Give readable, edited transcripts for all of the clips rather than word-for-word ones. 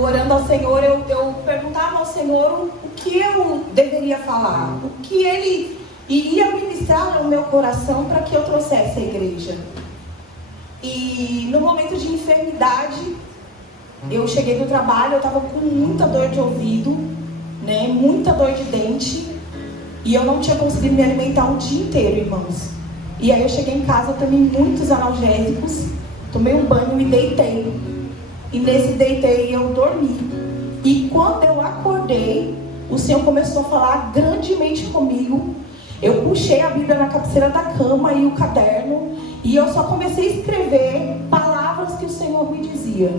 Orando ao Senhor, eu perguntava ao Senhor o que eu deveria falar, o que Ele iria ministrar ao meu coração para que eu trouxesse à igreja. E no momento de enfermidade, eu cheguei do trabalho, eu estava com muita dor de ouvido, né, muita dor de dente, e eu não tinha conseguido me alimentar o dia inteiro, irmãos. E aí eu cheguei em casa, eu tomei muitos analgésicos, tomei um banho e deitei. E nesse deitei eu dormi. E quando eu acordei, o Senhor começou a falar grandemente comigo. Eu puxei a Bíblia na cabeceira da cama e o caderno, e eu só comecei a escrever palavras que o Senhor me dizia.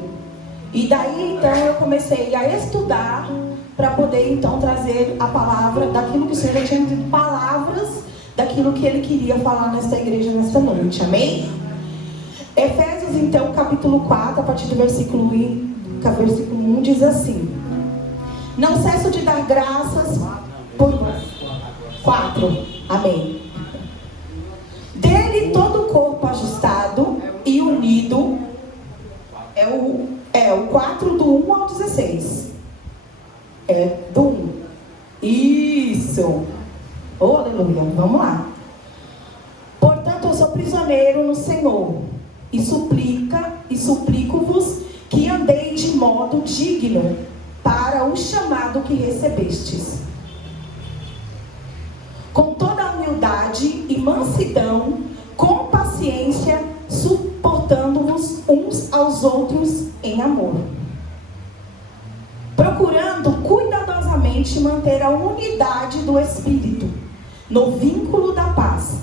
E daí então eu comecei a estudar para poder então trazer a palavra daquilo que o Senhor tinha dito, palavras daquilo que Ele queria falar nesta igreja nesta noite. Amém? Efésios então capítulo 4, a partir do versículo 1 diz assim: não cesso de dar graças por 4, amém. Dele todo o corpo ajustado e unido, é o 4 do 1 ao 16. É do 1. Isso. Oh, aleluia. Vamos lá. Portanto, eu sou prisioneiro no Senhor, e suplico-vos que andeis de modo digno para o chamado que recebestes, com toda a humildade e mansidão, com paciência, suportando-vos uns aos outros em amor, procurando cuidadosamente manter a unidade do Espírito no vínculo da paz.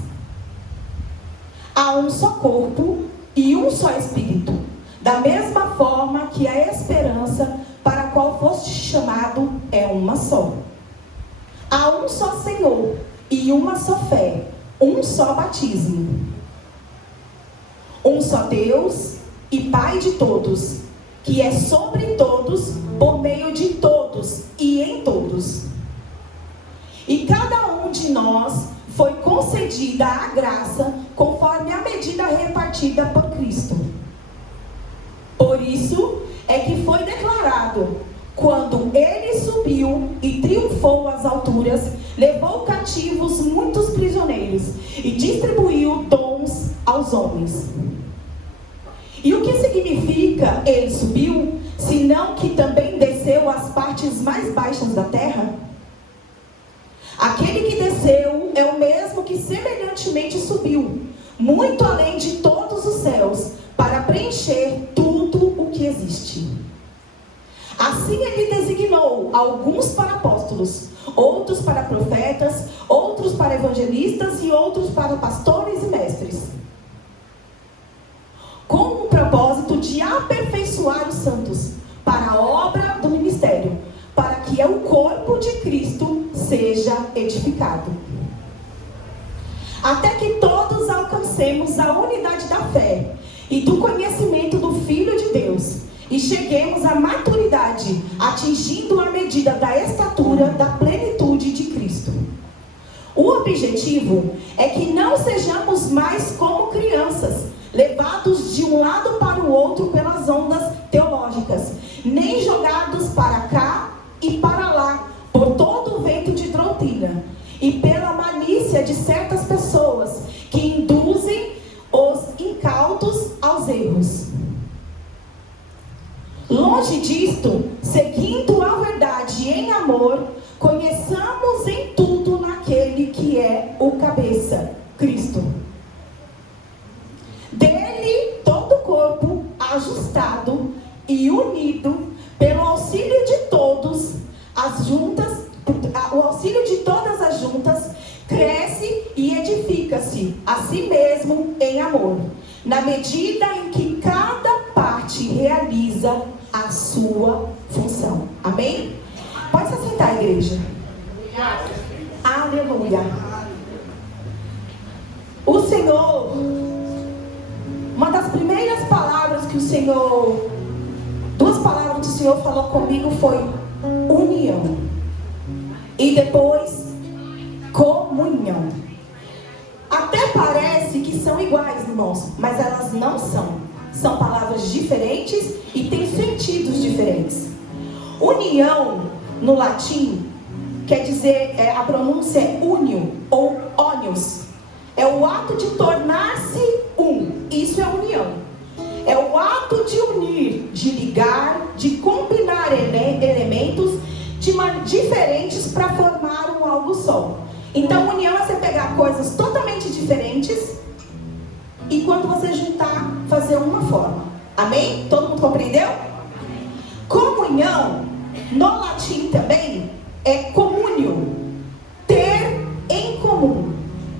Há um só corpo e um só Espírito, da mesma forma que a esperança para a qual foste chamado é uma só. Há um só Senhor e uma só fé, um só batismo. Um só Deus e Pai de todos, que é sobre todos, por meio de todos e em todos. E cada um de nós foi concedida a graça conforme a medida repartida por Cristo. Por isso é que foi declarado: quando Ele subiu e triunfou às alturas, levou cativos muitos prisioneiros e distribuiu dons aos homens. E o que significa Ele subiu, senão que também desceu às partes mais baixas da terra? Aquele que desceu é o mesmo que semelhantemente subiu, muito além de todos os céus, para preencher tudo o que existe. Assim Ele designou alguns para apóstolos, outros para profetas, outros para evangelistas e outros para pastores e mestres, com o propósito de aperfeiçoar os santos para a obra do ministério, para que o corpo de Cristo seja edificado, até que todos alcancemos a unidade da fé e do conhecimento do Filho de Deus, e cheguemos à maturidade, atingindo a medida da estatura da plenitude de Cristo. O objetivo é que não sejamos mais como crianças, levados de um lado para o outro pelas ondas teológicas, nem jogados para cá e para lá por todo o vento de doutrina, e pela malícia de certas pessoas que induzem os incautos aos erros. Longe disto, seguindo a verdade em amor, conheçamos em tudo naquele que é o cabeça, Cristo. Dele todo o corpo ajustado e unido pelo auxílio de todas as juntas, cresce e edifica-se a si mesmo em amor, na medida em que cada parte realiza a sua função. Amém? Pode se assentar, igreja. Aleluia. O Senhor, uma das primeiras palavras que o Senhor, duas palavras que o Senhor falou comigo foi união, e depois comunhão. Até parece que são iguais, irmãos, mas elas não são. São palavras diferentes e têm sentidos diferentes. união, no latim, quer dizer, a pronúncia é unio ou onios. É o ato de tornar-se um. Isso é união. É o ato de unir, de ligar, de combinar elementos diferentes para formar um algo só. Então, união é você pegar coisas totalmente diferentes e quando você juntar, fazer uma forma. Amém? Todo mundo compreendeu? Comunhão, no latim também, é comúnio. Ter em comum.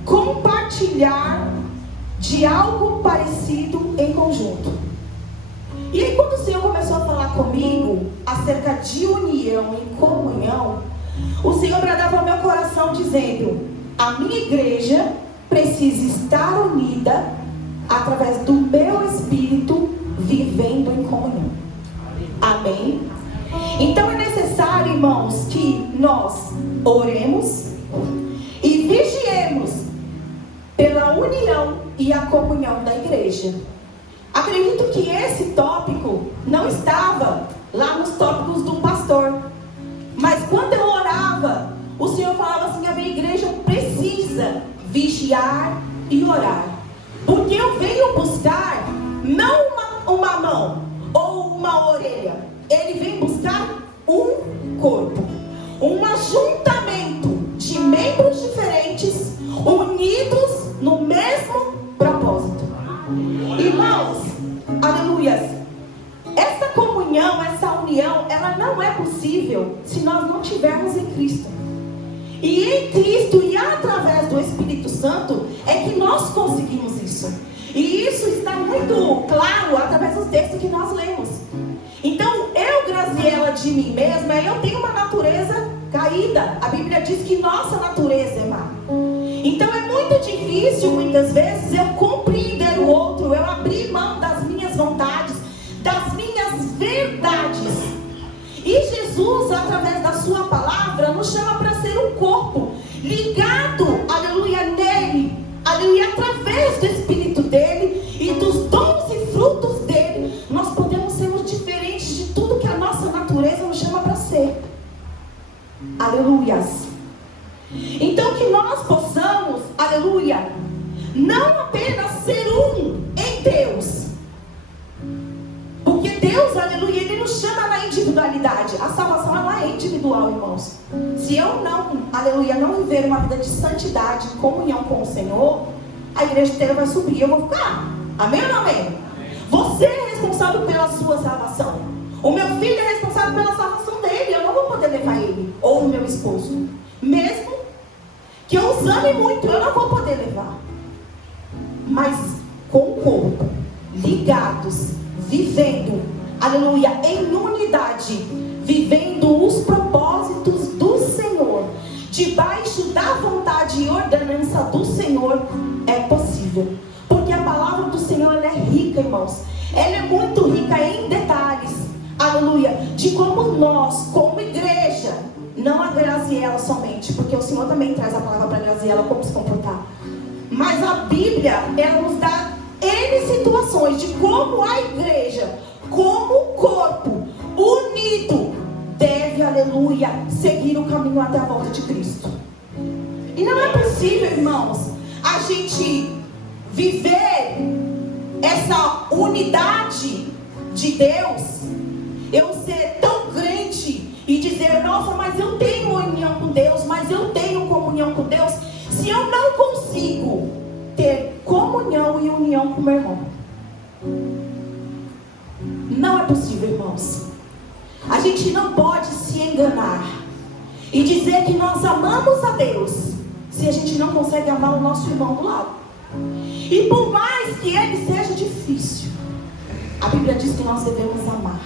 Compartilhar de algo parecido em conjunto. E aí quando o Senhor começou a falar comigo acerca de união e comunhão, o Senhor bradava ao meu coração dizendo: a minha igreja precisa estar unida através do meu espírito, vivendo em comunhão. Amém? Então é necessário, irmãos, que nós oremos e vigiemos pela união e a comunhão da igreja. Acredito que esse tópico não estava lá nos tópicos do pastor. Mas quando eu orava, o Senhor falava assim: a minha igreja precisa vigiar e orar. Porque eu venho buscar não uma mão ou uma orelha. Ele vem buscar um corpo. Um ajuntamento de membros diferentes, unidos no mesmo propósito. Irmãos, aleluias, essa comunhão, essa união, ela não é possível se nós não tivermos em Cristo. E em Cristo e através do Espírito Santo é que nós conseguimos isso. E isso está muito claro através dos textos que nós lemos. Então, eu, Graziela, de mim mesma, eu tenho uma natureza caída. A Bíblia diz que nossa natureza é má. Então é muito difícil, muitas vezes, eu compreender o outro, eu abrir mão das minhas vontades, das minhas verdades. E Jesus, através da sua palavra, nos chama para ser um corpo ligado, aleluia, nele, aleluia, através do Espírito dele e dos dons e frutos dele, nós podemos sermos diferentes de tudo que a nossa natureza nos chama para ser. Aleluias. Então que nós possamos, aleluia, não apenas ser um em Deus, porque Deus, aleluia, Ele nos chama na individualidade. A salvação, ela é individual, irmãos. Se eu não, aleluia, não viver uma vida de santidade, comunhão com o Senhor, a igreja inteira vai subir e eu vou ficar. Amém ou não amém? Você é responsável pela sua salvação. O meu filho é responsável pela salvação dele. Eu não vou poder levar ele, ou o meu esposo. Mesmo que eu os ame muito, eu não vou poder levar. Mas com o corpo, ligados, vivendo, aleluia, em unidade, vivendo os propósitos do Senhor, debaixo da vontade e ordenança do Senhor, é possível. Porque a palavra do Senhor, ela é rica, irmãos. Ela é muito rica em detalhes, aleluia, de como nós, como igreja, não a Graziela somente, porque o Senhor também traz a palavra para a Graziela como se comportar. Mas a Bíblia, ela nos dá N situações de como a igreja, como o corpo unido, deve, aleluia, seguir o caminho até a volta de Cristo. E não é possível, irmãos, a gente viver essa unidade de Deus, eu ser tão crente e dizer: nossa, mas eu tenho união com Deus, mas eu tenho comunhão com Deus, se eu não consigo ter comunhão e união com meu irmão. Não é possível, irmãos. A gente não pode se enganar e dizer que nós amamos a Deus se a gente não consegue amar o nosso irmão do lado. E por mais que ele seja difícil, a Bíblia diz que nós devemos amar,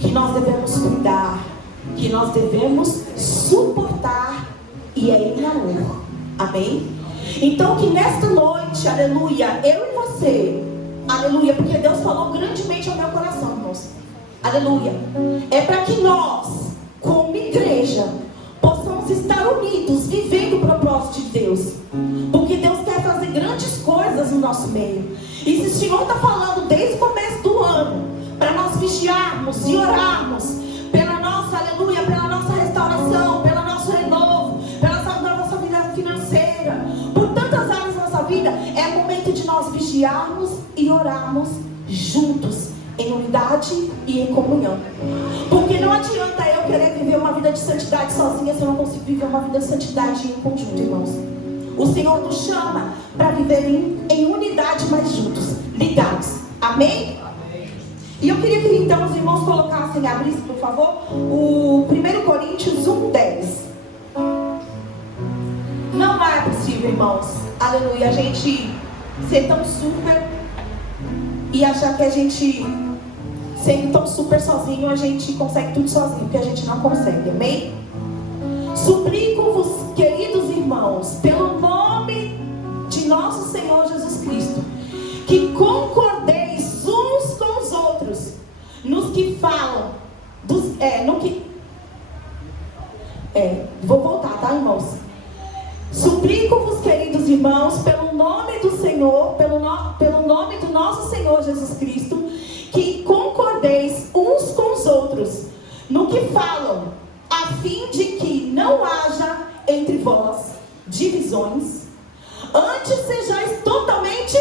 que nós devemos cuidar, que nós devemos suportar, e é em amor. Amém? Então que nesta noite, aleluia, eu e você, aleluia, porque Deus falou grandemente ao meu coração, irmãos, aleluia, é para que nós, como igreja, possamos estar unidos, vivendo o propósito de Deus, porque Deus quer fazer grandes coisas no nosso meio. E se o Senhor está falando desde o começo do ano, para nós vigiarmos e orarmos pela nossa orarmos juntos, em unidade e em comunhão. Porque não adianta eu querer viver uma vida de santidade sozinha se eu não consigo viver uma vida de santidade em conjunto, irmãos. O Senhor nos chama para viver em unidade, mas juntos, ligados. Amém? Amém? E eu queria que então os irmãos colocassem, abrissem, por favor, o 1 Coríntios 1:10. Não é possível, irmãos, aleluia, a gente ser tão super e achar que a gente, sendo tão super sozinho, a gente consegue tudo sozinho, porque a gente não consegue, amém? Suplico-vos, queridos irmãos, pelo nome de nosso Senhor Jesus Cristo, que concordéis uns com os outros, nos que falam, vou voltar, tá, irmãos? Suplico-vos, queridos irmãos, pelo nome do Senhor, pelo nome do nosso Senhor Jesus Cristo, que concordéis uns com os outros, no que falam, a fim de que não haja entre vós divisões, antes sejais totalmente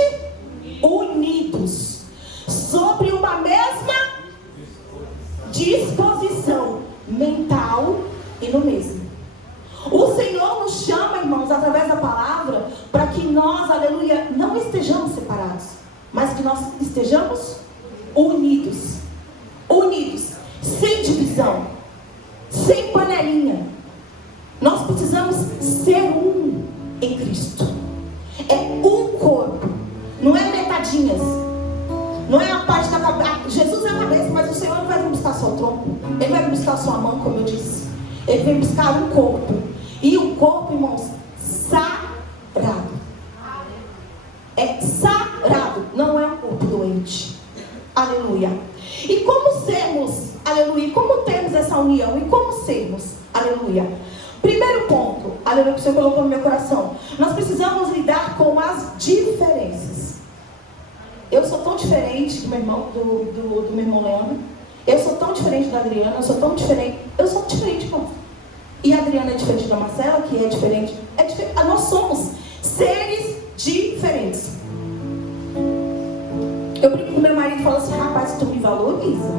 unidos, sobre uma mesma disposição mental e no mesmo. O Senhor nos chama, irmãos, através da palavra, para que nós, aleluia, não estejamos separados, mas que nós estejamos unidos, sem divisão, sem panelinha. Nós precisamos ser um em Cristo. É um corpo, não é metadinhas, não é a parte da cabeça. Jesus é a cabeça, mas o Senhor não vai vir buscar só o tronco, Ele vai buscar sua mão, como eu disse. Ele vem buscar um corpo. E o corpo, irmãos, sarado. É sarado, não é um corpo doente. Aleluia. E como sermos, aleluia, como temos essa união e como sermos, aleluia. Primeiro ponto, aleluia, que o Senhor colocou no meu coração. Nós precisamos lidar com as diferenças. Eu sou tão diferente do meu irmão, do meu irmão Leandro. Eu sou tão diferente da Adriana, eu sou diferente, irmão. E a Adriana é diferente da Marcela, que é diferente. Nós somos seres diferentes. Eu brinco com meu marido e falo assim: rapaz, tu me valoriza,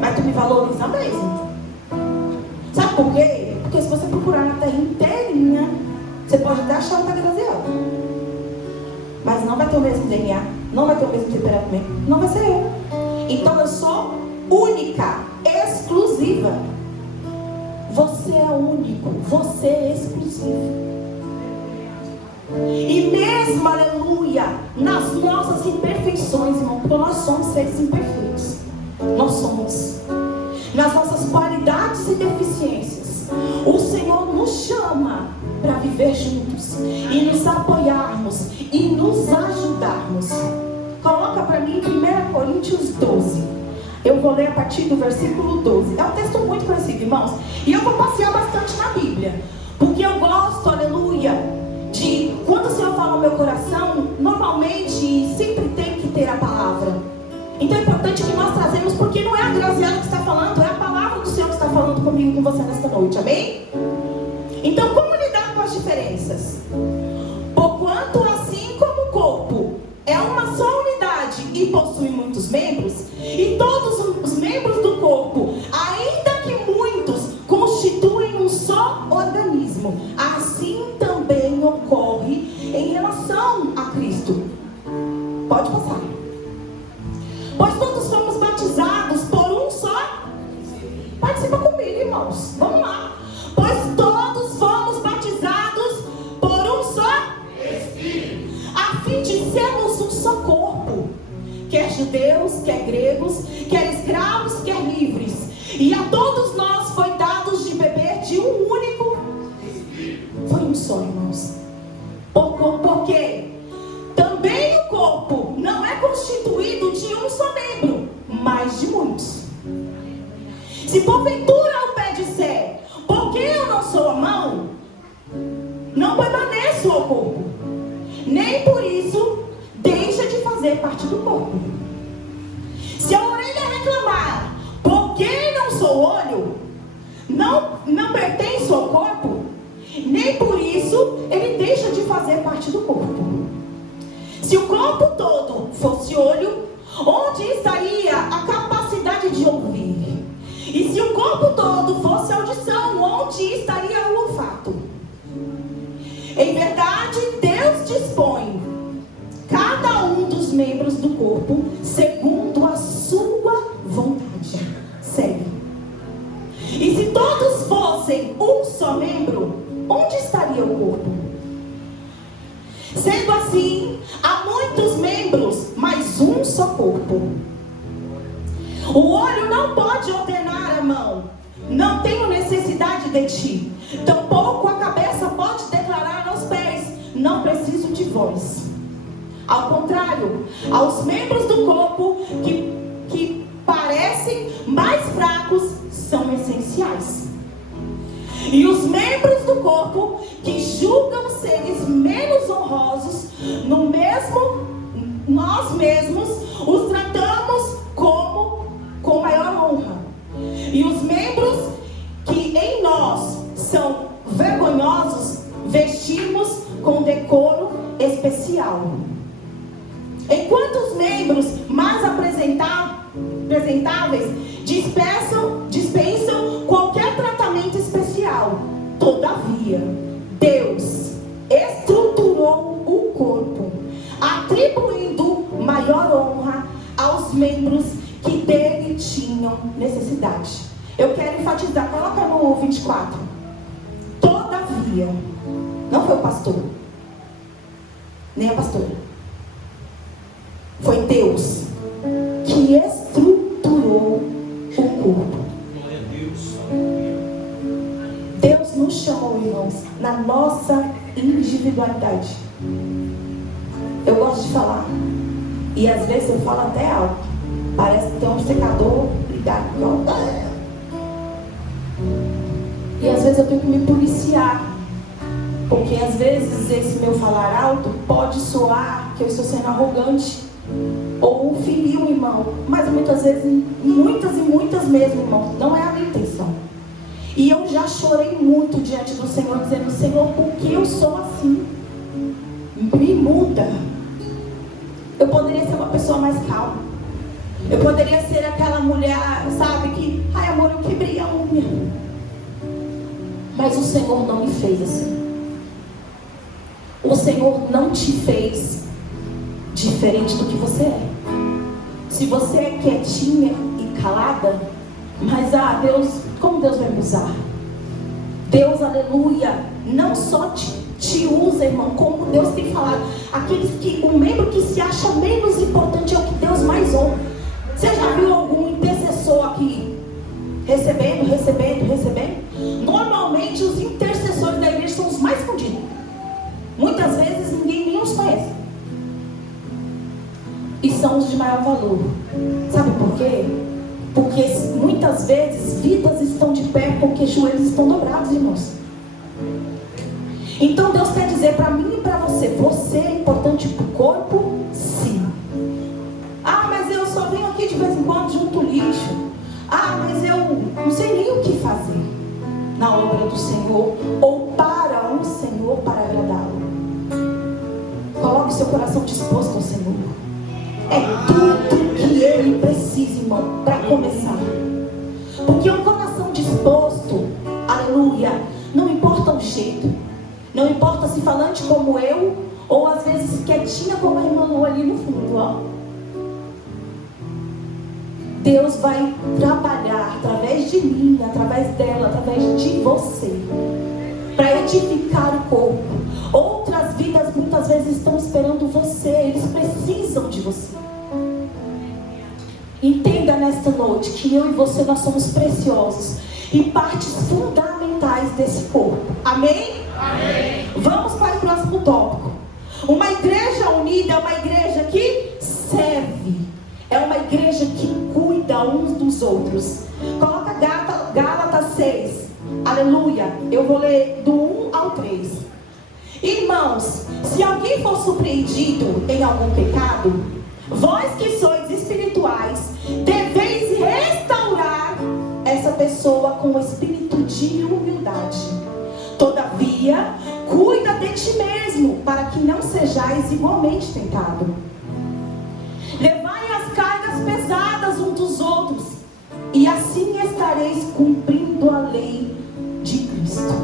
mas tu me valoriza mesmo. Sabe por quê? Porque se você procurar na terra inteirinha, você pode até achar um cadeirazeado, mas não vai ter o mesmo DNA, não vai ter o mesmo temperamento, não vai ser eu. Então eu sou única, exclusiva. Você é único, você é exclusivo. E mesmo, aleluia, nas nossas imperfeições, irmão, porque nós somos seres imperfeitos. Nós somos. Nas nossas qualidades e deficiências, o Senhor nos chama para viver juntos e nos apoiarmos e nos ajudarmos. Coloca para mim 1 Coríntios 12. Eu vou ler a partir do versículo 12. É um texto muito conhecido, irmãos. E eu vou passear bastante na Bíblia, porque eu gosto, aleluia, de quando o Senhor fala no meu coração, normalmente sempre tem que ter a palavra. Então é importante que nós trazemos, porque não é a Graziela que está falando, é a palavra do Senhor que está falando comigo e com você nesta noite, amém? Então, como lidar com as diferenças? Porquanto assim como o corpo é uma só unidade e possui muitos membros, e todos os membros do corpo, ainda que muitos, constituem um só organismo, assim também ocorre em relação a Cristo. Pode passar. Pois todos fomos batizados por um só. Participa comigo, irmãos. Vamos lá. Pois todos fomos batizados por um só Espírito, a fim de sermos um só corpo, quer judeus, quer gregos, quer escravos, quer livres, e a todos nós foi dados de beber de um único Espírito. Foi um só, irmãos. Porque também o corpo não é constituído de um só membro, mas de muitos. Se porventura o pé disser, porque eu não sou a mão, não permaneço ao corpo, nem por isso deixa de fazer parte do corpo. Se a orelha reclamar, porque não sou olho, não pertenço ao corpo, nem por isso ele deixa de fazer parte do corpo. Se o corpo todo fosse olho, onde estaria a capacidade de ouvir? E se o corpo todo fosse audição, onde estaria o olfato? Em verdade, Deus dispõe cada um dos membros do corpo segundo a sua vontade. Segue. E se todos fossem um só membro, onde estaria o corpo? Sendo assim, há muitos membros, mas um só corpo. O olho não pode ordenar a mão: não tenho necessidade de ti. Tampouco a cabeça pode declarar aos pés: não preciso de vós. Ao contrário, aos membros do corpo que parecem mais fracos são essenciais. E os membros do corpo que julgam seres menos honrosos, nós mesmos os tratamos com maior honra. E os membros que em nós são vergonhosos, vestimos com decoro especial. Enquanto os membros mais apresentáveis dispensam qualquer tratamento especial, todavia, Deus estruturou o corpo, atribuindo maior honra aos membros que dele tinham necessidade. Eu quero enfatizar, coloca no 24. Todavia, não foi o pastor, nem a pastora. Foi Deus que estruturou o corpo. Deus nos chamou, irmãos, na nossa individualidade. Eu gosto de falar, e às vezes eu falo até alto. Parece que tem um secador ligado. E às vezes eu tenho que me policiar, porque às vezes esse meu falar alto pode soar que eu estou sendo arrogante ou ferir um irmão, mas muitas vezes, muitas mesmo, irmão, não é a minha intenção. E eu já chorei muito diante do Senhor, dizendo: Senhor, por que eu sou assim? Me muda. Eu poderia ser uma pessoa mais calma. Eu poderia ser aquela mulher, sabe, que, ai amor, eu quebrei a unha. Mas o Senhor não me fez assim. O Senhor não te fez diferente do que você é. Se você é quietinha e calada, mas Deus, como Deus vai me usar? Deus, aleluia, não só te usa, irmão, como Deus tem falado. O membro que se acha menos importante é o que Deus mais honra. Você já viu algum intercessor aqui recebendo? Normalmente os intercessores da igreja são os mais escondidos. Muitas vezes ninguém nem os conhece. E são os de maior valor. Sabe por quê? Porque muitas vezes vidas estão de pé porque joelhos estão dobrados, irmãos. Então Deus quer dizer para mim e para você: você é importante para o corpo? Sim. Mas eu só venho aqui de vez em quando junto lixo. Mas eu não sei nem o que fazer na obra do Senhor ou para o Senhor, para agradá-lo. Coloque seu coração disposto ao Senhor. É tudo que Ele precisa, irmão, para começar. Porque um coração disposto, aleluia, não importa o jeito, não importa se falante como eu, ou às vezes quietinha como a irmã Lu ali no fundo, ó. Deus vai trabalhar através de mim, através dela, através de você, para edificar o corpo. Outras vidas muitas vezes estão esperando você, eles precisam de você. Entenda nesta noite que eu e você, nós somos preciosos e partes fundamentais desse corpo. Amém? Amém. Vamos para o próximo tópico. Uma igreja unida é uma igreja que serve. É uma igreja que cuida uns dos outros. Coloca Gálatas 6. Aleluia. Eu vou ler do 1 ao 3. Irmãos, se alguém for surpreendido em algum pecado, vós que sois espirituais, deveis restaurar essa pessoa com o espírito de humildade, Todavia, cuida de ti mesmo, para que não sejais igualmente tentado. Levai as cargas pesadas uns dos outros, e assim estareis cumprindo a lei de Cristo.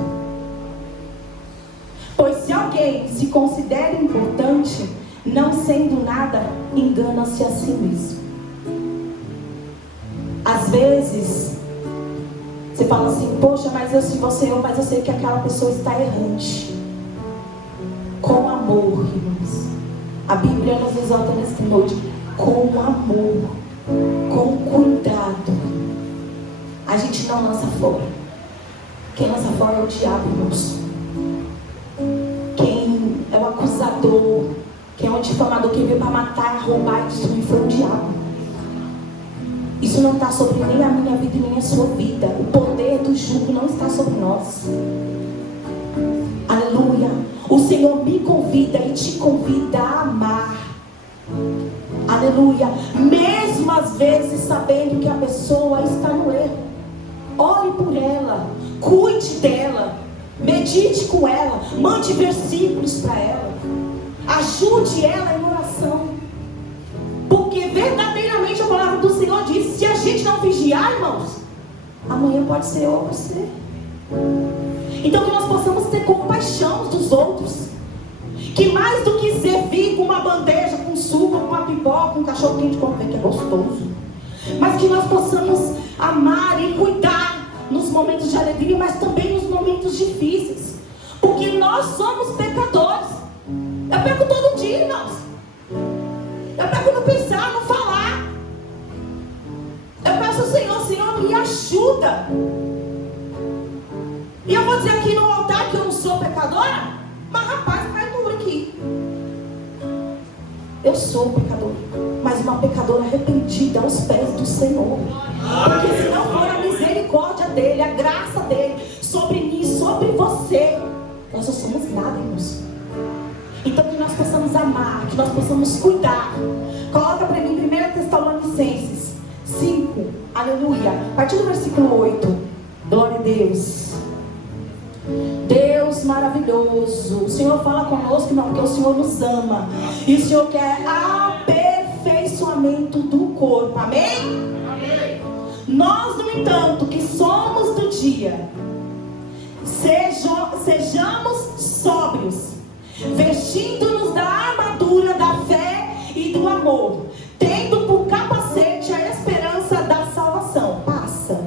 Pois se alguém se considera importante, não sendo nada, engana-se a si mesmo. Às vezes você fala assim: poxa, mas eu sei que aquela pessoa está errante. Com amor, irmãos, a Bíblia nos exalta nesse noite. Com amor, com cuidado, a gente não lança fora. Quem lança fora é o diabo, irmãos. Quem é o acusador, quem é o difamador, quem veio para matar, roubar e destruir foi o diabo. Isso não está sobre nem a minha vida e nem a sua vida. O poder do jugo não está sobre nós. Aleluia. O Senhor me convida e te convida a amar. Aleluia. Mesmo às vezes sabendo que a pessoa está no erro. Ore por ela. Cuide dela. Medite com ela. Mande versículos para ela. Ajude ela em oração. Porque verdadeiramente a palavra do Senhor diz: se a gente não vigiar, irmãos, amanhã pode ser eu ou você. Então que nós possamos ter compaixão dos outros. Que mais do que servir com uma bandeja, com suco, com uma pipoca, com um cachorro quente, como que é gostoso, mas que nós possamos amar e cuidar nos momentos de alegria, mas também nos momentos difíceis. Porque nós somos pecadores. Eu peco todo dia, irmãos. Eu peco no pensar, no falar. Eu peço ao Senhor: Senhor, me ajuda. E eu vou dizer aqui no altar que eu não sou pecadora. Mas rapaz, vai duro aqui. Eu sou pecadora, mas uma pecadora arrependida aos pés do Senhor. Porque se não for a misericórdia dele, a graça dele sobre mim, sobre você, nós não somos nada, irmãos. Então que nós possamos amar, que nós possamos cuidar. Coloca para mim 1 Tessalonicenses 5, aleluia, a partir do versículo 8. Glória a Deus. Deus maravilhoso, o Senhor fala conosco, não, porque o Senhor nos ama. E o Senhor quer aperfeiçoamento do corpo, amém? Amém. Nós, no entanto, que somos do dia, sejamos sóbrios, vestindo-nos da armadura da fé e do amor, tendo por capacete a esperança da salvação. Passa.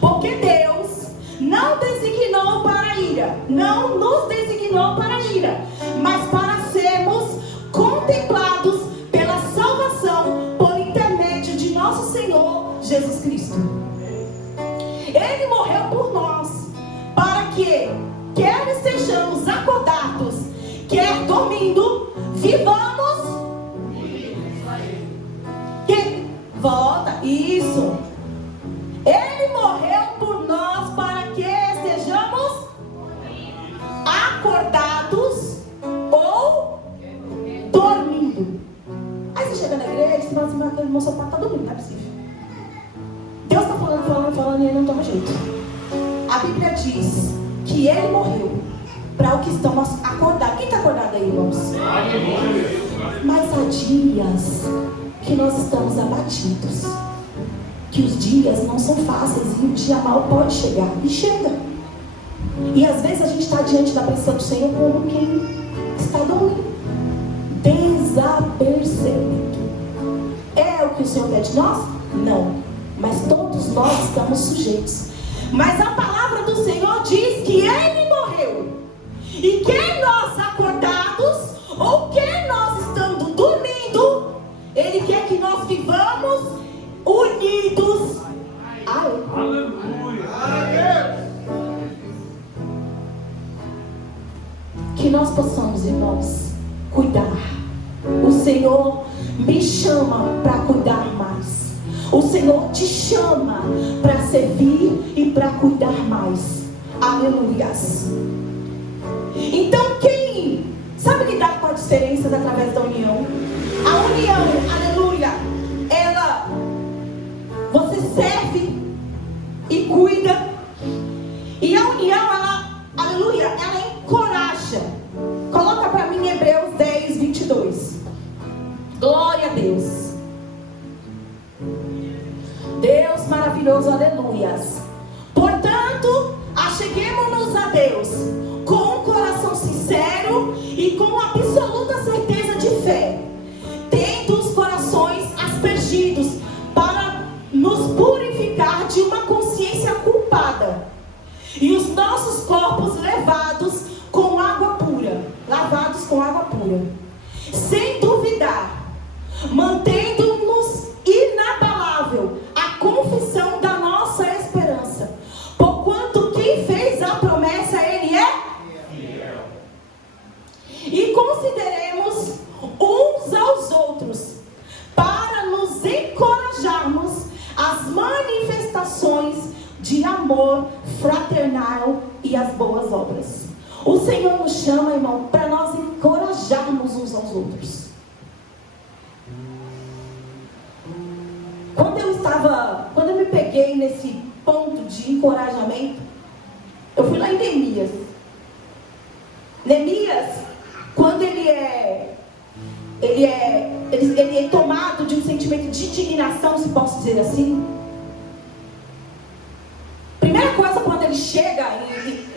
Porque Deus não designou para a ira, não nos designou para a ira, mas para sermos contemplados pela salvação por intermédio de nosso Senhor Jesus Cristo. Ele morreu por nós, para que, quer estejamos acordados, quer dormindo, vivamos. Volta, isso. Ele morreu por nós para que estejamos acordados ou dormindo. Aí você chega na igreja e fala assim: mas irmão, seu pai está dormindo, não é possível. Deus está falando e ele não toma jeito. A Bíblia diz que ele morreu para o que estamos acordados. Quem está acordado aí, irmãos? Mas há dias que nós estamos abatidos, que os dias não são fáceis e o dia mal pode chegar, e chega. E às vezes a gente está diante da presença do Senhor como quem está dormindo, desapercebido. É o que o Senhor quer de nós? Não, mas todos nós estamos sujeitos. Mas a palavra do Senhor diz que Ele morreu, e que nós acordados, ou que nós estando dormindo, Ele quer que nós vivamos unidos a Ele. Aleluia. Que nós possamos, irmãos, cuidar. O Senhor me chama para cuidar mais. O Senhor te chama para servir e para cuidar mais. Aleluias. Então quem sabe lidar com as diferenças através da união? A união, aleluia, ela, você serve e cuida. E a união, ela, aleluia, derramada, e os nossos corpos lavados com água pura, lavados com água pura, sem duvidar, mantendo-nos inabalável a confissão da nossa esperança, porquanto quem fez a promessa, Ele é fiel. E consideremos uns aos outros, para nos encorajarmos às manifestações de amor fraternal e as boas obras. O Senhor nos chama, irmão, para nós encorajarmos uns aos outros. Quando eu me peguei nesse ponto de encorajamento, eu fui lá em Neemias. Neemias, quando ele é tomado de um sentimento de indignação, se posso dizer assim. Primeira coisa, quando ele chega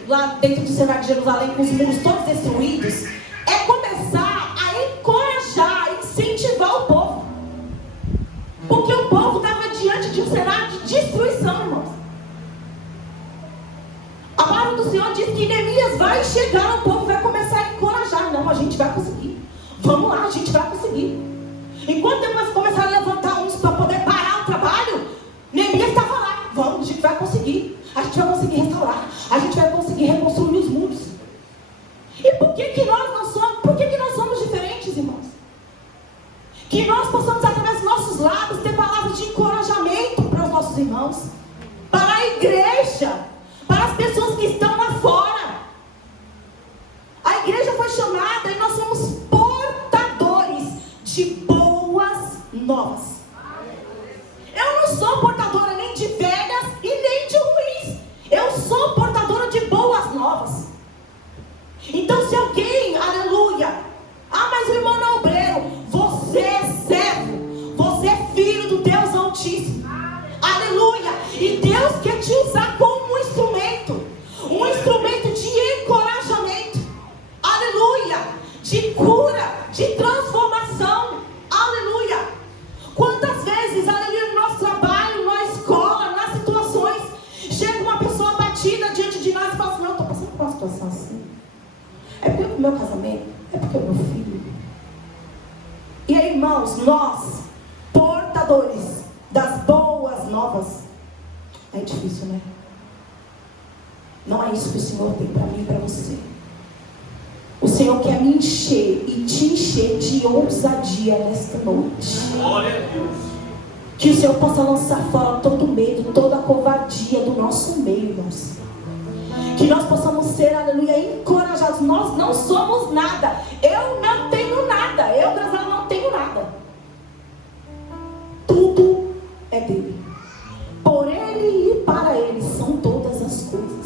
lá dentro do cenário de Jerusalém, com os muros todos destruídos, é começar a encorajar, a incentivar o povo. Porque o povo estava diante de um cenário de destruição, irmãos. A palavra do Senhor diz que Neemias vai chegar, o povo vai começar a encorajar. Não, a gente vai conseguir. Vamos lá, a gente vai conseguir. Enquanto depois começaram a levantar uns para poder parar o trabalho, Neemias estava lá. Vamos, a gente vai conseguir. A gente vai conseguir restaurar. A gente vai conseguir reconstruir os muros. E por que nós não somos? Por que nós somos diferentes, irmãos? Que nós possamos, através dos nossos lábios, ter palavras de encorajamento para os nossos irmãos, para a igreja, para as pessoas que estão lá fora. A igreja foi chamada e nós somos portadores de boas novas. Eu não sou portadora nem de velhas e nem de ruins. Eu sou portadora de boas novas. Então, se alguém, aleluia, mas o irmão não é obreiro, você é servo, você é filho do Deus Altíssimo, aleluia, e Deus quer te usar como um instrumento de encorajamento, aleluia, de cura, de transformação, aleluia. Quantas vezes, aleluia, no nosso trabalho, na escola, nas situações, chega uma pessoa batida diante de nós e fala assim: não, eu estou passando por uma situação assim, é porque o meu casamento, é porque o meu filho. E aí, irmãos, nós, portadores das boas novas, é difícil, né? Não é isso que o Senhor tem para mim e para você. O Senhor quer me encher e te encher de ousadia nesta noite. Glória a Deus. Que o Senhor possa lançar fora todo o medo, toda a covardia do nosso meio, irmãos. Que nós possamos ser, aleluia, encorajados. Nós não somos nada. Eu não tenho nada. Eu, Graziela, não tenho nada. Tudo é dele. Por ele e para ele são todas as coisas.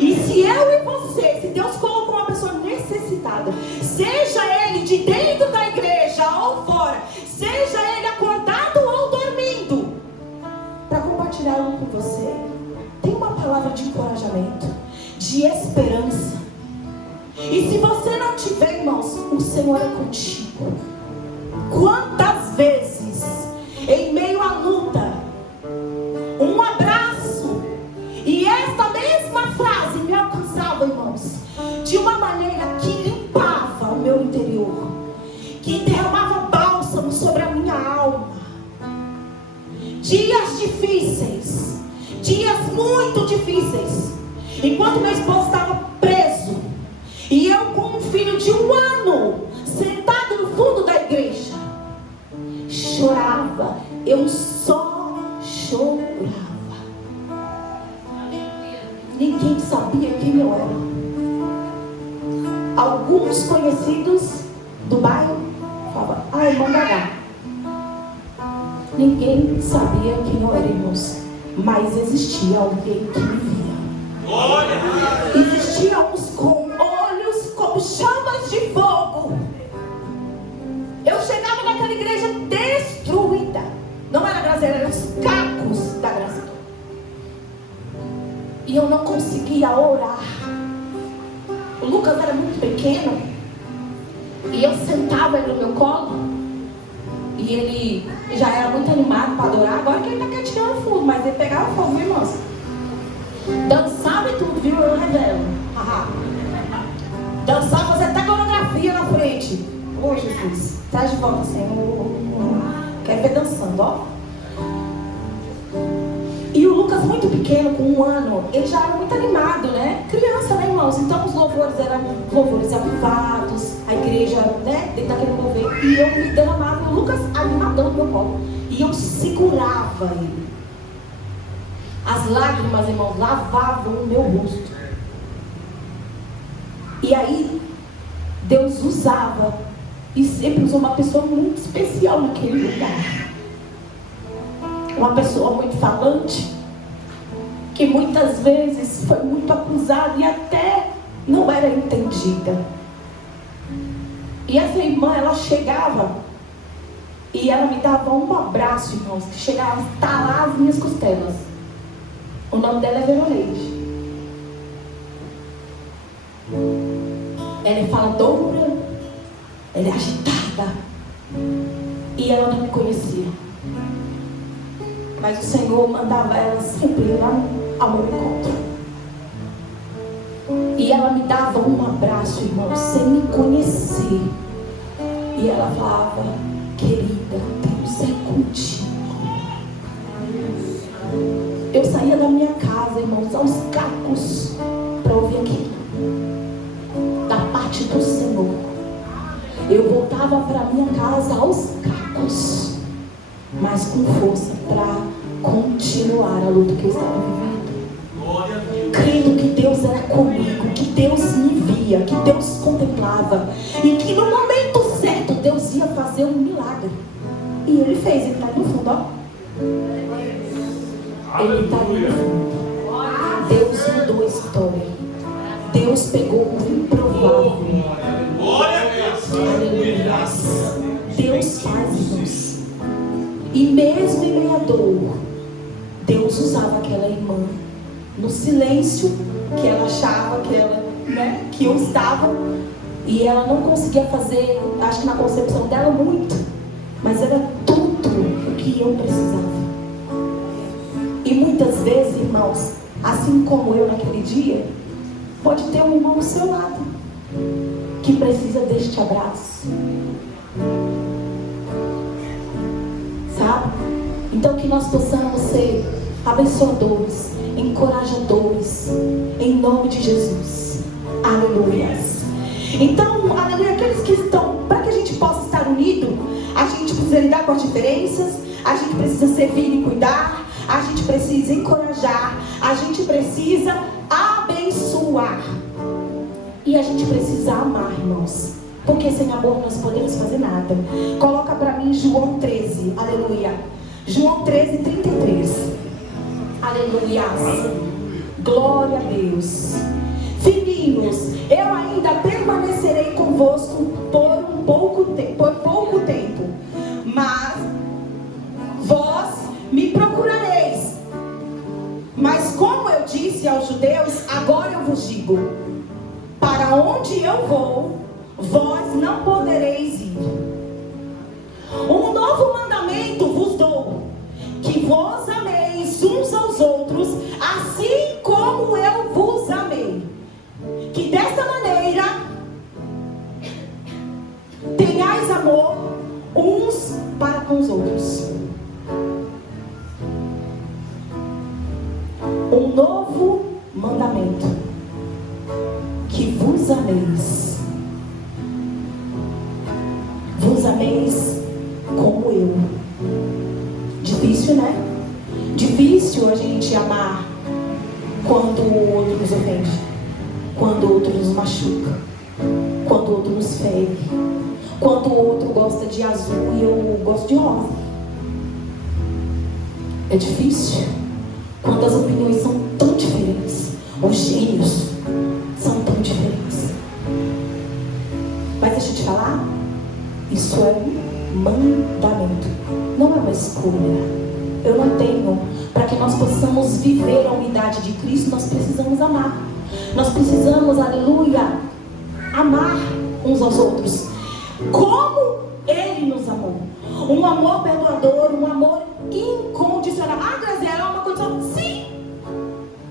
E se eu e você, se Deus colocou uma pessoa necessitada, seja ele de dentro da igreja ou fora, seja ele acordado ou dormindo, para compartilhar algo com você, tem uma palavra de encorajamento, de esperança. E se você não tiver, irmãos, o Senhor é contigo. Quantas vezes, em meio à luta, um abraço, e esta mesma frase me alcançava, irmãos, de uma maneira que limpava o meu interior, que derramava bálsamo sobre a minha alma. Dias difíceis, dias muito difíceis, enquanto meu esposo estava preso, e eu com um filho de 1 ano, sentado no fundo da igreja, chorava, eu só chorava. Ninguém sabia quem eu era. Alguns conhecidos do bairro falavam: irmão Gagá. Ninguém sabia quem eu era, irmãos. Mas existia alguém que me via. Existia uns com olhos como chamas de fogo. Eu chegava naquela igreja destruída. Não era Graziela, eram os cacos da Graziela. E eu não conseguia orar. O Lucas era muito pequeno, e eu sentava ele no meu colo, e ele já era muito animado para adorar. Agora que ele está quietinho no fundo, mas ele pegava fogo, irmãos. Dançar, fazer até coreografia na frente. Ô Jesus, traz de volta, Senhor. Quero ver dançando, ó. E o Lucas, muito pequeno, com 1 ano, ele já era muito animado, né? Criança, né, irmãos? Então os louvores eram louvores avivados, a igreja, né, dentro daquele mover. E eu me derramava, o Lucas animadão no meu colo. E eu segurava ele. As lágrimas, irmãos, lavavam o meu rosto. E aí, Deus usava, e sempre usou uma pessoa muito especial naquele lugar. Uma pessoa muito falante, que muitas vezes foi muito acusada e até não era entendida. E essa irmã, ela chegava e ela me dava um abraço, irmãos, que chegava a estalar as minhas costelas. O nome dela é Veroneide. Ela é faladora, ela é agitada, e ela não me conhecia. Mas o Senhor mandava ela sempre ir lá ao meu encontro. E ela me dava um abraço, irmão, sem me conhecer. E ela falava: querida, Deus é contigo. Eu saía da minha casa, irmãos, aos cacos, para ouvir aquilo. Da parte do Senhor. Eu voltava para minha casa aos cacos, mas com força para continuar a luta que eu estava vivendo. Crendo que Deus era comigo, que Deus me via, que Deus contemplava, e que no momento certo Deus ia fazer um milagre. E Ele fez. Ele está aí no fundo, ó. Ele está aí no fundo. Deus mudou a história. Deus pegou o improvável. Aleluia. Deus faz, irmãos. E mesmo em meio à dor, Deus usava aquela irmã no silêncio que ela achava que ela, né, que eu estava, e ela não conseguia fazer, acho que na concepção dela, muito, mas era tudo o que eu precisava. E muitas vezes, irmãos, assim como eu naquele dia, pode ter um irmão ao seu lado que precisa deste abraço. Sabe? Então que nós possamos ser abençoadores, encorajadores, em nome de Jesus. Aleluia. Então, aleluia, aqueles que estão, para que a gente possa estar unido, a gente precisa lidar com as diferenças, a gente precisa servir e cuidar, a gente precisa encorajar, a gente precisa abençoar, e a gente precisa amar, irmãos, porque sem amor nós podemos fazer nada. Coloca para mim João 13, aleluia. João 13, 33. Aleluia. Glória a Deus. Filhinhos, eu ainda permanecerei convosco por pouco tempo, mas vós me procurareis. Mas como eu disse aos judeus, agora eu vos digo: para onde eu vou, vós não podereis ir. Um novo mandamento vos dou, que vos ameis uns aos outros, assim como eu vos amei. Que desta maneira tenhais amor uns para com os outros. Um novo mandamento, que vos ameis. Vos ameis como eu. Difícil, né? Difícil a gente amar quando o outro nos ofende, quando o outro nos machuca, quando o outro nos fere, quando o outro gosta de azul e eu gosto de rosa. É difícil quando as opiniões são tão diferentes, os gênios são tão diferentes. Mas deixa eu te falar, isso é um mandamento, não é uma escolha. Eu não tenho. Para que nós possamos viver a unidade de Cristo, nós precisamos amar. Nós precisamos, aleluia, amar uns aos outros como Ele nos amou. Um amor perdoador, um amor incondicional. Ah, Graziela, é uma condição? Sim.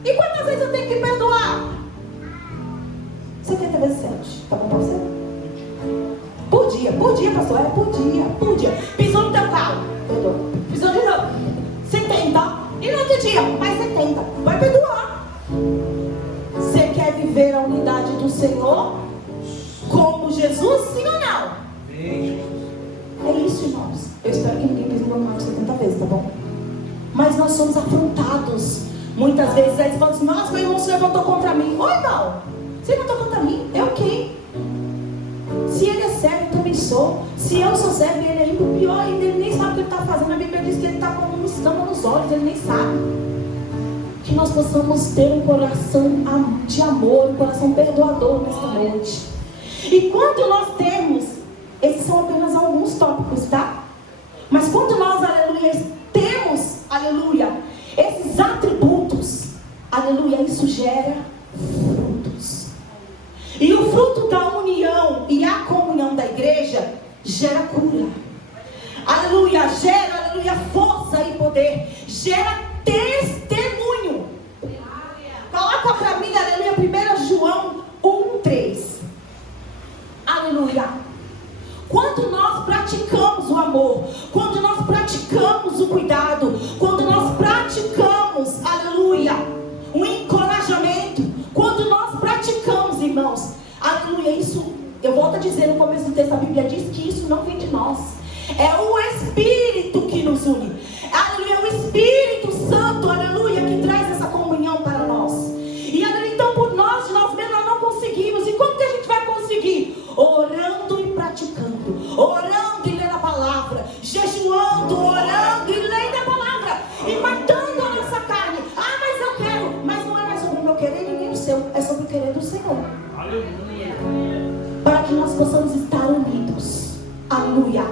E quantas vezes eu tenho que perdoar? 70 vezes 7. pastor? Podia. Pisou no teu carro, perdoa. Pisou de novo, 70. E no outro dia, mais 70. Vai perdoar. Você quer viver a unidade do Senhor como Jesus, sim ou não? É isso, irmãos. Eu espero que ninguém pise no meu carro 70 vezes, tá bom? Mas nós somos afrontados. Muitas vezes eles falam assim: nossa, meu irmão se levantou contra mim. Oi, irmão, você levantou contra mim? É o quê? Se ele é servo, eu também sou. Se eu sou servo e ele é ímpio, pior ainda, ele nem sabe o que ele está fazendo. A Bíblia diz que ele está com uma escama nos olhos, ele nem sabe. Que nós possamos ter um coração de amor, um coração perdoador nesta noite. E quando nós temos, esses são apenas alguns tópicos, tá? Mas quando nós, aleluia, temos, aleluia, esses atributos, aleluia, isso gera frutos. E o fruto da união e a comunhão da igreja gera cura. Aleluia, gera, aleluia, força e poder. Gera testemunho. Coloca para mim, aleluia, 1 João 1:3. Aleluia. Quando nós praticamos o amor, quando nós praticamos o cuidado, quando nós praticamos, aleluia, o encorajamento, quando nós praticamos, irmãos, aleluia, isso, eu volto a dizer no começo do texto, a Bíblia diz que isso não vem de nós, é o Espírito que nos une, aleluia, o Espírito Santo, aleluia, que traz essa comunhão para nós. E aleluia, então por nós mesmos nós não conseguimos. E como que a gente vai conseguir? Orando e praticando, orando e lendo a palavra, jejuando, orando e lendo a palavra, e matando a nossa carne. Ah, mas eu quero. Mas não é mais sobre o meu querer e nem o seu, é sobre o querer do Senhor. Aleluia. Para que nós possamos estar unidos. Aleluia.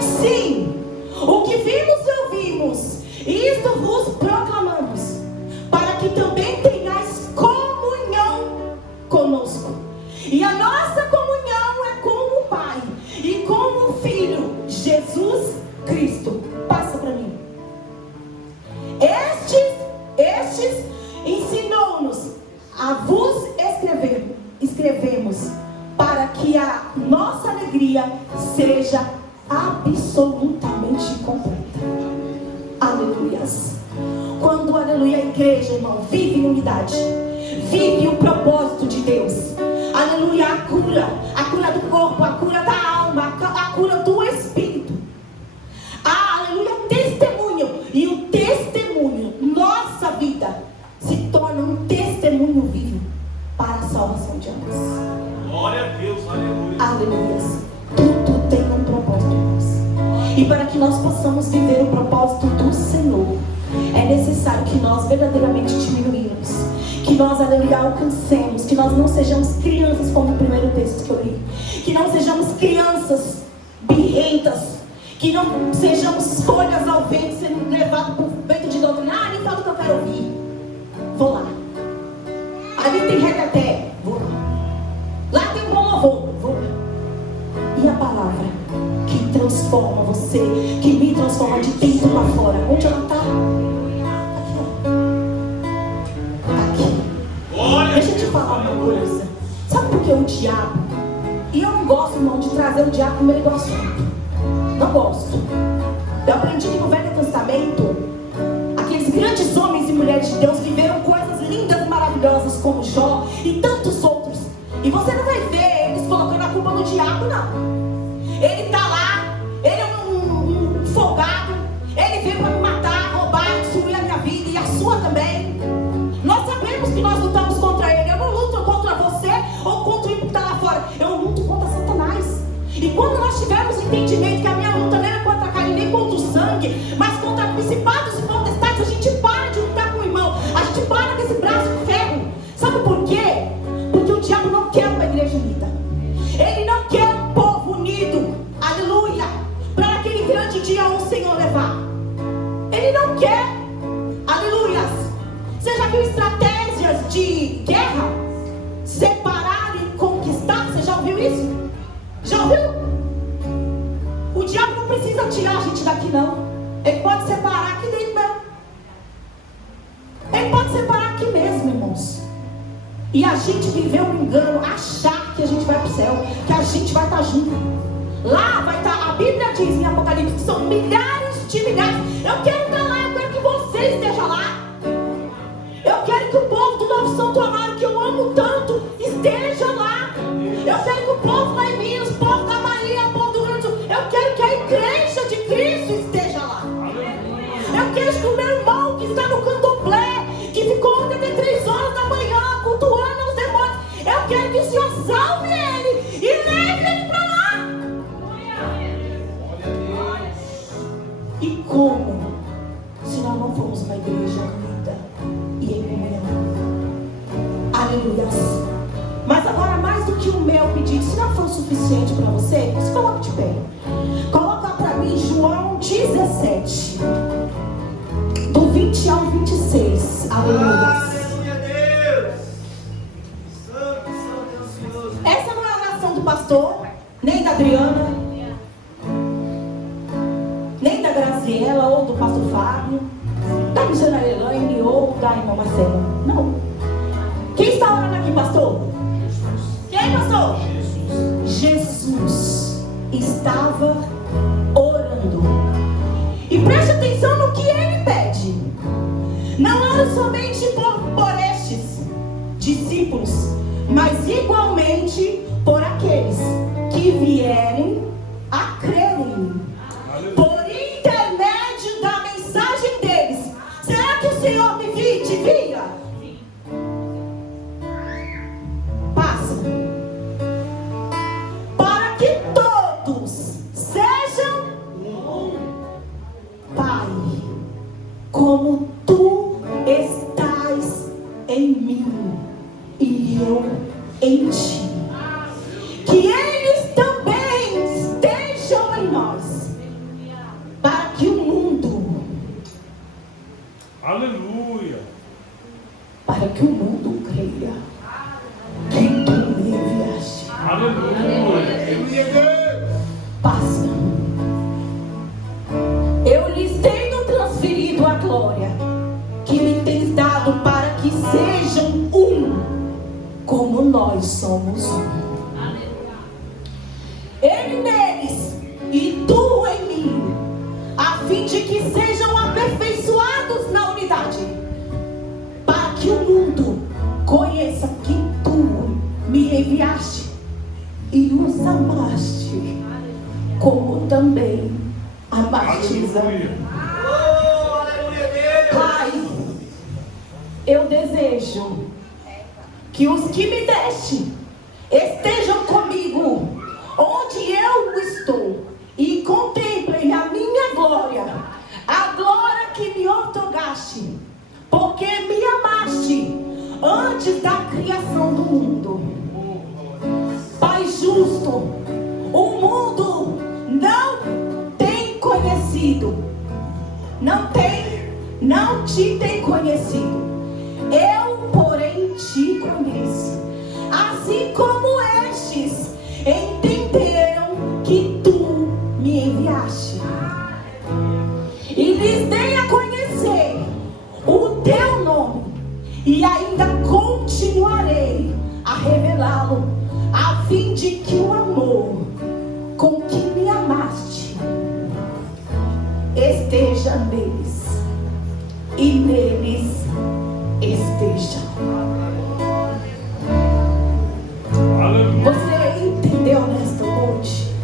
Sim, o que vimos e ouvimos, isto vos proclamamos, para que também tenhais comunhão conosco. E a nossa comunhão é com o Pai e com o Filho, Jesus Cristo. Passa para mim. Estes ensinou-nos a vos escrevemos, para que a nossa alegria seja absolutamente completa. Aleluias. Quando, aleluia, a igreja, irmão, vive em unidade, vive o propósito de Deus, aleluia, a cura do corpo, a cura da alma, a cura do espírito, aleluia, testemunho. E o testemunho, nossa vida, se torna um testemunho vivo para a salvação de almas. Glória a Deus, aleluia. Aleluias. Tudo tem um propósito, irmãos. E para que nós possamos viver o propósito do Senhor, é necessário que nós verdadeiramente diminuímos, que nós, aleluia, alcancemos, que nós não sejamos crianças, como o primeiro texto que eu li, que não sejamos crianças birrentas, que não sejamos folhas ao vento, sendo levados por vento de doutrina. Ah, nem fala o que eu quero ouvir, vou lá. Ali tem reteté, vou lá. Lá tem um bom louvor, vou lá. E a palavra que transforma você, que me transforma de dentro para fora, onde ela está? Deixa eu te falar uma coisa. Sabe por que o diabo? E eu não gosto, irmão, de trazer o diabo no meio do assunto. Não gosto. Eu aprendi que no Velho Testamento, aqueles grandes homens e mulheres de Deus viveram coisas lindas, maravilhosas, como Jó e tantos outros. E você não vai ver eles colocando a culpa no diabo, não. Ele está lá, ele é um folgado, ele veio para me matar, roubar, destruir a minha vida e a sua também. Nós sabemos que nós lutamos contra ele. Eu não luto contra você ou contra o ímpio que está lá fora. Eu luto contra Satanás. E quando nós tivermos entendimento que a minha luta não é contra a carne nem contra o sangue, mas contra principados e potestades, a gente para de lutar com o irmão. A gente para com esse braço de ferro. Sabe por quê? Porque o diabo não quer uma igreja unida. Ele não quer um povo unido. Aleluia. Para aquele grande dia o Senhor levar. Ele não quer. Aleluia. Você já viu estratégias de guerra? Separar e conquistar? Você já ouviu isso? Já ouviu? O diabo não precisa tirar a gente daqui, não. Ele pode separar aqui dentro mesmo. Ele pode separar aqui mesmo, irmãos. E a gente viver um engano, achar que a gente vai para o céu, que a gente vai estar junto. Lá vai estar, a Bíblia diz em Apocalipse que são milhares de milhares. Eu quero estar lá, eu quero que você esteja lá. Eu quero que o povo do Novo Santo Amaro, que eu amo tanto, esteja lá. Eu quero que o povo lá em Minas, o povo da Maria, o povo do Rio Grande do Sul, eu quero que a igreja de Cristo esteja lá. Eu quero que o meu irmão que está no candomblé, que ficou ontem até 3 horas da manhã, cultuando os demônios, eu quero que o Senhor salve ele e leve ele para lá. E como? Se nós não formos uma igreja unida e em comunhão. Aleluia. Mas agora, mais do que o meu pedido, se não for suficiente para você, você coloca de pé. Coloca para mim João 17, do 20 ao 26. Aleluia. Aleluia, Deus. Santo, Senhor. Essa não é a oração do pastor, nem da Adriana, nem da Graziela, ou do pastor Fábio, da missionária Elaine, ou da irmã Marcela. Não. Quem está orando aqui, pastor? Quem, pastor? Jesus estava orando. E preste atenção no que ele pede. Não ora somente por estes discípulos, mas igualmente por aqueles que vierem a crerem por intermédio da mensagem deles. Será que o Senhor me te via? Passa. Para que todos sejam um. Pai, como tu estás em mim e eu em ti, que eles também estejam em nós, para que o mundo, aleluia, para que o mundo creia que tu me enviaste. aleluia, Passa. Eu lhes tenho transferido a glória que me tens dado, para que sejam um, como nós somos um. Ele neles e tu em mim, a fim de que sejam aperfeiçoados na unidade, para que o mundo conheça que tu me enviaste e os amaste, como também amaste a mim. Oh, aleluia, Deus. Pai, eu desejo que os que me deste estejam comigo onde eu estou e contemplem a minha glória, a glória que me outorgaste, porque me amaste antes da criação do mundo. Pai justo, o mundo não tem conhecido, não te tem conhecido. Eu, porém, te conheço. Assim como estes entenderam que tu me enviaste, e lhes dei a conhecer o teu nome, e ainda continuarei a revelá-lo, a fim de que o amor com que me amaste esteja neles e neles esteja. aleluia, Você entendeu nesta noite?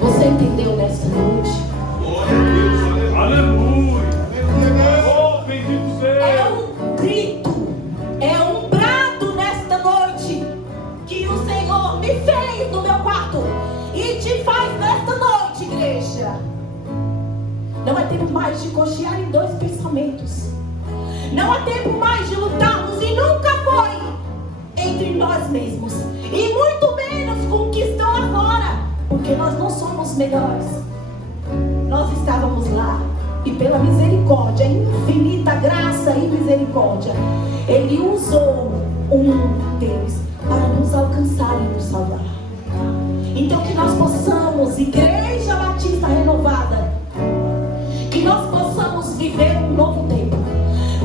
Você entendeu nesta noite? aleluia, oh, bendito É seja, um grito, é um brado nesta noite que o Senhor me fez no meu quarto e te faz nesta noite, igreja. Não é tempo mais de cochear em dois pensamentos. Não há tempo mais de lutarmos, e nunca foi entre nós mesmos, e muito menos com o que estão lá fora, porque nós não somos melhores. Nós estávamos lá, e pela misericórdia, infinita graça e misericórdia, Ele usou um deles para nos alcançar e nos salvar. Então que nós possamos, Igreja Batista Renovada, que nós possamos viver um novo tempo,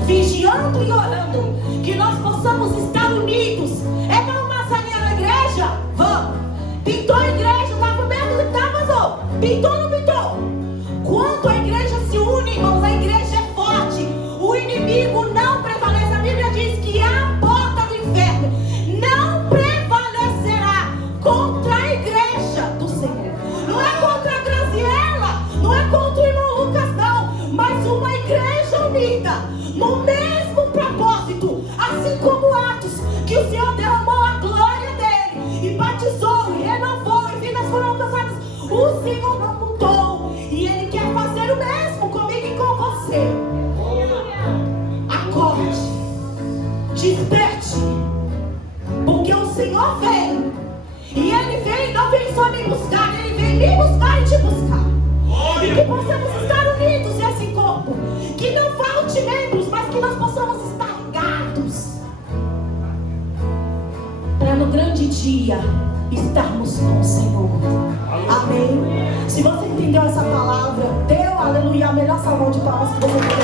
vigiando e orando, que nós possamos estar unidos. É para uma salinha na igreja? Pintou ou não pintou? Quando a igreja se une, irmãos, a igreja é forte. O inimigo não prevalece. A Bíblia diz que a porta do inferno não prevalecerá contra a igreja do Senhor. Não é contra a Graziela, não é contra o irmão Lucas, não. Mas uma igreja unida no mesmo propósito, assim como Atos, que o Senhor derramou a glória dele e batizou, e renovou, e vidas foram alcançadas. O Senhor não mudou, e Ele quer fazer o mesmo comigo e com você. Acorde, desperte, porque o Senhor vem, e Ele vem, não vem só me buscar, Ele vem me buscar e te buscar. E que possamos estar unidos nesse corpo, que não falte membros, mas que nós possamos estar ligados, para no grande dia estarmos com o Senhor. Amém. Se você entendeu essa palavra, deu aleluia, a melhor salva de palmas que você puder.